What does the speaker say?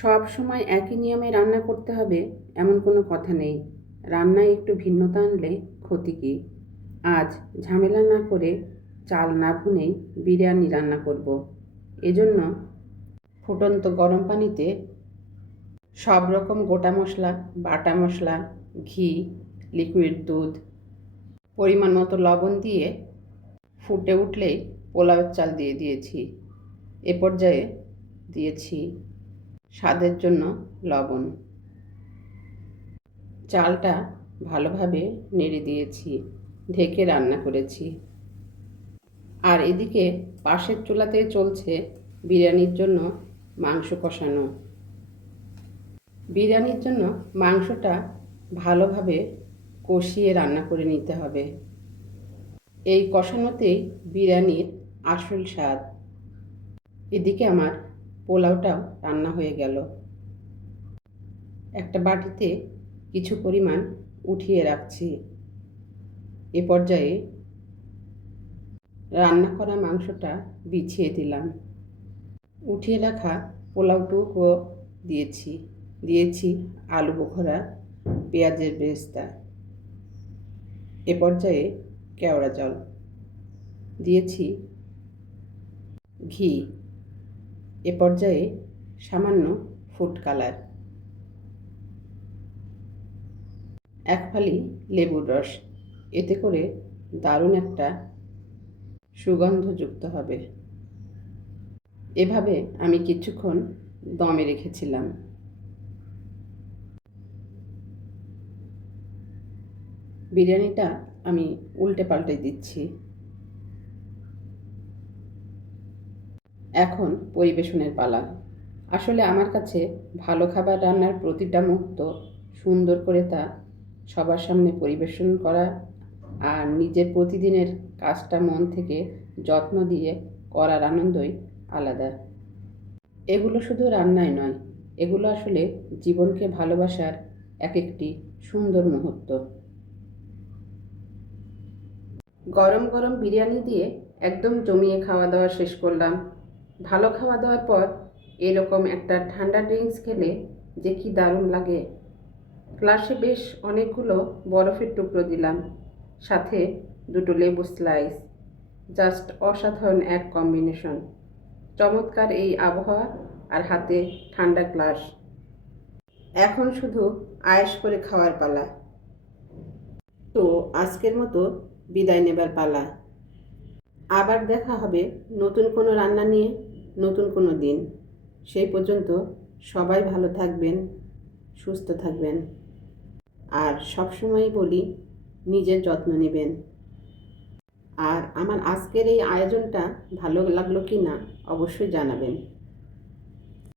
সব সময় একই নিয়মে রান্না করতে হবে এমন কোনো কথা নেই। রান্নায় একটু ভিন্নতা আনলে ক্ষতি কী? আজ ঝামেলা না করে চাল না ভুনেই বিরিয়ানি রান্না করব। এজন্য ফুটন্ত গরম পানিতে সব রকম গোটা মশলা, বাটা মশলা, ঘি, লিকুইড দুধ, পরিমাণ মতো লবণ দিয়ে ফুটে উঠলেই পোলাওয়ের চাল দিয়ে দিয়েছি। এ পর্যায়ে দিয়েছি স্বাদের জন্য লবণ। চালটা ভালোভাবে নেড়ে দিয়েছি, ঢেকে রান্না করেছি। আর এদিকে পাশের চুলাতে চলছে বিরিয়ানির জন্য মাংস কষানো। বিরিয়ানির জন্য মাংসটা ভালোভাবে কষিয়ে রান্না করে নিতে হবে। এই কষানোতেই বিরিয়ানির আসল স্বাদ। এদিকে আমার পোলাওটাও রান্না হয়ে গেল। একটা বাটিতে কিছু পরিমাণ উঠিয়ে রাখছি। এ পর্যায়ে রান্না করা মাংসটা বিছিয়ে দিলাম। উঠিয়ে রাখা পোলাওটুকুও দিয়েছি আলু বোখরা, পেঁয়াজের বেরেস্তা। এ পর্যায়ে কেওড়া জল দিয়েছি, ঘি। এ পর্যায়ে সামান্য ফুড কালার, এক ফালি লেবুর রস। এতে করে দারুণ একটা সুগন্ধযুক্ত হবে। এভাবে আমি কিছুক্ষণ দমে রেখেছিলাম। বিরিয়ানিটা আমি উল্টে পাল্টে দিচ্ছি। এখন পরিবেশনের পালা। আসলে আমার কাছে ভালো খাবার রান্নার প্রতিটা মুহূর্ত সুন্দর করে তা সবার সামনে পরিবেশন করা আর নিজের প্রতিদিনের কাজটা মন থেকে যত্ন দিয়ে করার আনন্দই আলাদা। এগুলো শুধু রান্নায় নয়, এগুলো আসলে জীবনকে ভালোবাসার এক একটি সুন্দর মুহূর্ত। গরম গরম বিরিয়ানি দিয়ে একদম জমিয়ে খাওয়া দাওয়া শেষ করলাম। ভালো খাওয়া দাওয়ার পর এরকম একটা ঠান্ডা ড্রিঙ্কস খেলে যে কি দারুণ লাগে। গ্লাসে বেশ অনেকগুলো বরফের টুকরো দিলাম, সাথে দুটো লেবু স্লাইস। জাস্ট অসাধারণ এক কম্বিনেশন। চমৎকার এই আবহাওয়া আর হাতে ঠান্ডা গ্লাস। এখন শুধু আয়েশ করে খাওয়ার পালা। তো আজকের মতো বিদায় নেবার পালা। আবার দেখা হবে নতুন কোনো রান্না নিয়ে, নতুন কোনো দিন। সেই পর্যন্ত সবাই ভালো থাকবেন, সুস্থ থাকবেন। আর সবসময়ই বলি, নিজের যত্ন নেবেন। আর আমার আজকের এই আয়োজনটা ভালো লাগলো কি না অবশ্যই জানাবেন।